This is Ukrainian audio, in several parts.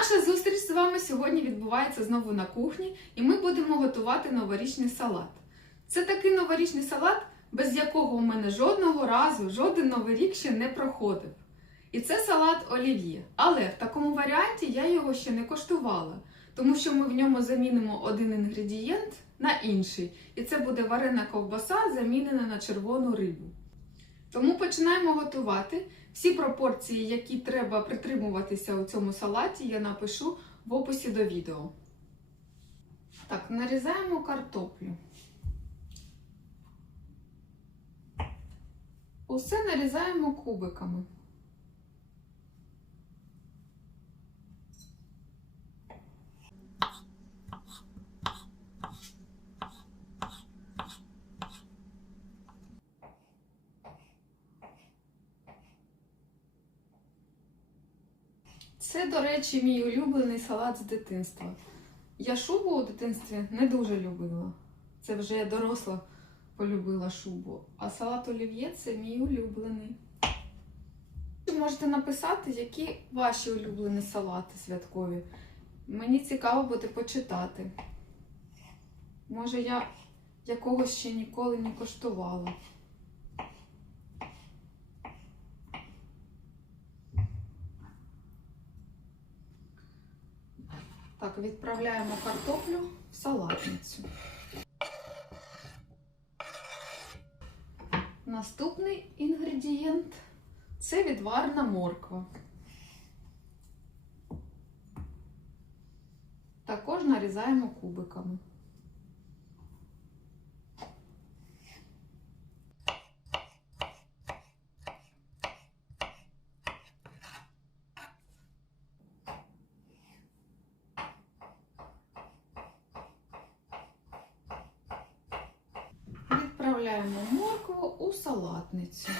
Наша зустріч з вами сьогодні відбувається знову на кухні, і ми будемо готувати новорічний салат. Це такий новорічний салат, без якого у мене жодного разу жоден новий рік ще не проходив. І це салат олів'є. Але в такому варіанті я його ще не коштувала, тому що ми в ньому замінимо один інгредієнт на інший. І це буде варена ковбаса, замінена на червону рибу. Тому починаємо готувати. Всі пропорції, які треба притримуватися у цьому салаті, я напишу в описі до відео. Так, нарізаємо картоплю. Усе нарізаємо кубиками. Це, до речі, мій улюблений салат з дитинства. Я шубу у дитинстві не дуже любила. Це вже я доросла полюбила шубу. А салат олів'є це мій улюблений. Ви можете написати, які ваші улюблені салати святкові. Мені цікаво буде почитати. Може, я якогось ще ніколи не коштувала. Так, відправляємо картоплю в салатницю. Наступний інгредієнт це відварна морква. Також нарізаємо кубиками. Відправляємо моркву у салатницю.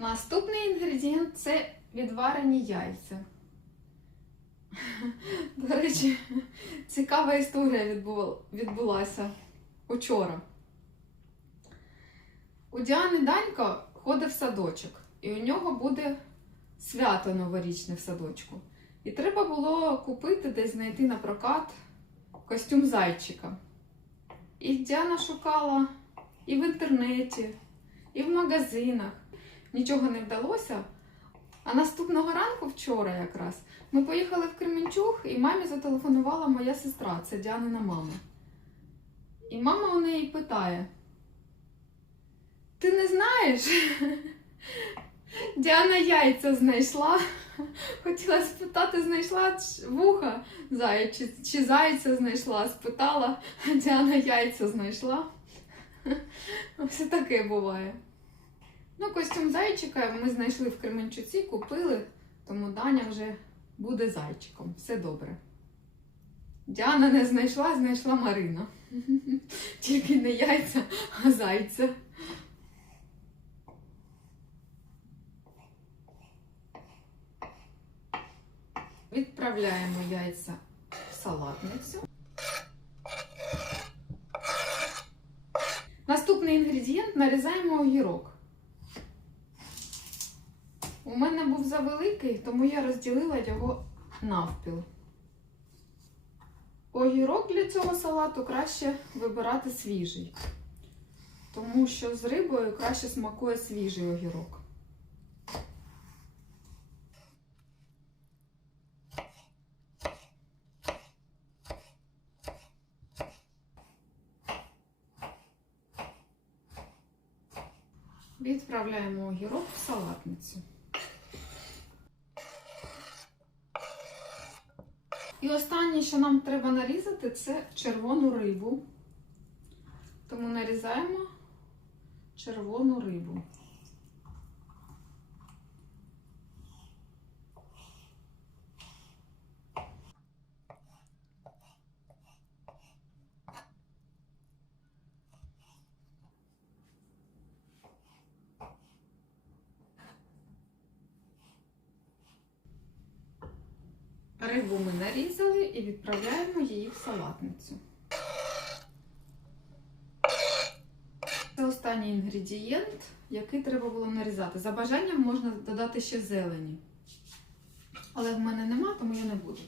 Наступний інгредієнт це відварені яйця. До речі, цікава історія відбулася учора. У Діани Данько ходить в садочок, і у нього буде свято новорічне в садочку. І треба було купити десь знайти на прокат костюм зайчика. І Діана шукала і в інтернеті, і в магазинах. Нічого не вдалося. А наступного ранку, вчора якраз, ми поїхали в Кременчуг, і мамі зателефонувала моя сестра, це Діанина мама. І мама у неї питає: Ти не знаєш? Діана яйця знайшла. Хотіла спитати, знайшла вуха заячі, чи зайця знайшла, спитала, а Діана яйця знайшла. Ось таке буває. Ну, костюм зайчика ми знайшли в Кременчуці, купили, тому Даня вже буде зайчиком. Все добре. Діана не знайшла, знайшла Марина. Тільки не яйця, а зайця. Відправляємо яйця в салатницю. Наступний інгредієнт нарізаємо огірок. У мене був завеликий, тому я розділила його навпіл. Огірок для цього салату краще вибирати свіжий, тому що з рибою краще смакує свіжий огірок. Відправляємо огірок в салатницю. І останнє, що нам треба нарізати, це червону рибу. Тому нарізаємо червону рибу. Рибу ми нарізали і відправляємо її в салатницю. Це останній інгредієнт, який треба було нарізати. За бажанням можна додати ще зелені. Але в мене нема, тому я не буду.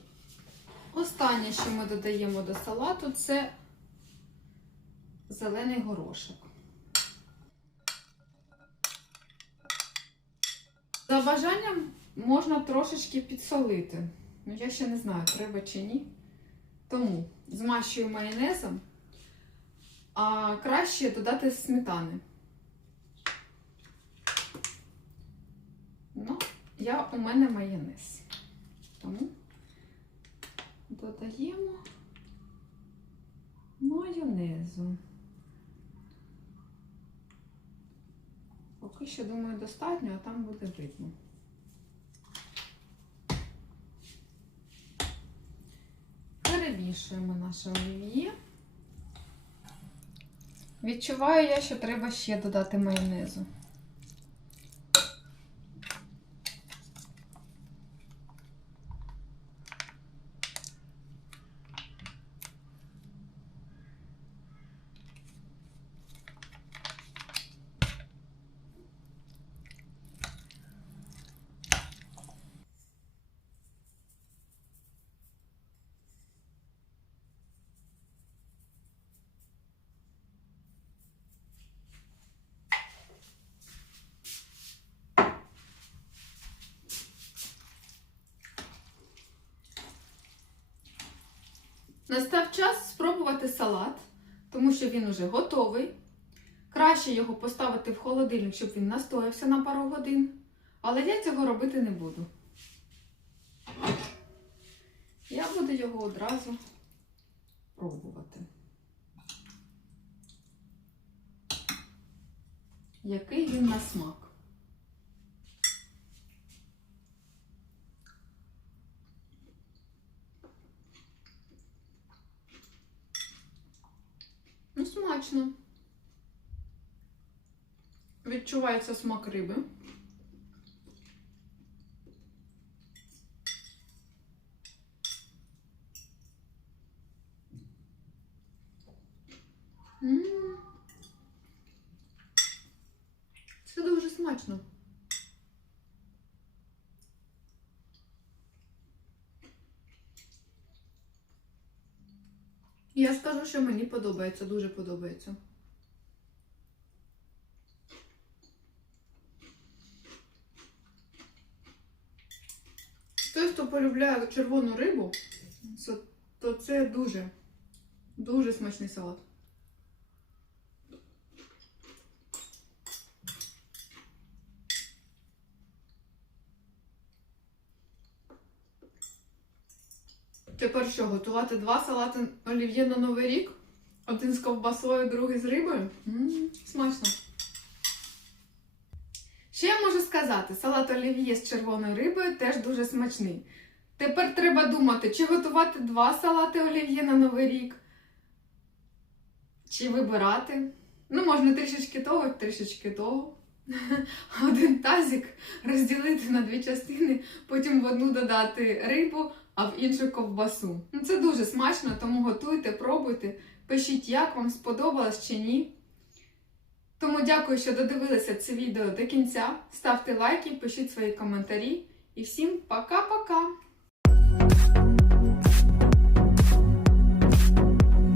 Останнє, що ми додаємо до салату, це зелений горошок. За бажанням можна трошечки підсолити. Ну, я ще не знаю, треба чи ні. Тому змащую майонезом, а краще додати сметани. Ну, я, у мене майонез. Тому додаємо майонезу. Поки що, думаю, достатньо, а там буде видно. Перемішуємо наше олів'є. Відчуваю я, що треба ще додати майонезу. Настав час спробувати салат, тому що він уже готовий. Краще його поставити в холодильник, щоб він настоявся на пару годин. Але я цього робити не буду. Я буду його одразу пробувати. Який він на смак? Ну, смачно. Відчувається смак риби. М. Це дуже смачно. Я скажу, що мені подобається, дуже подобається. Той, хто полюбляє червону рибу, то це дуже, дуже смачний салат. Тепер що, готувати два салати олів'є на Новий рік? Один з ковбасою, другий з рибою? М, смачно. Що я можу сказати? Салат олів'є з червоною рибою теж дуже смачний. Тепер треба думати, чи готувати два салати олів'є на Новий рік, чи вибирати. Ну, можна трішечки того, трішечки того. Один тазик розділити на дві частини, потім в одну додати рибу, а в іншу ковбасу. Ну, це дуже смачно, тому готуйте, пробуйте, пишіть, як вам сподобалось чи ні. Тому дякую, що додивилися це відео до кінця. Ставте лайки, пишіть свої коментарі. І всім пока-пока!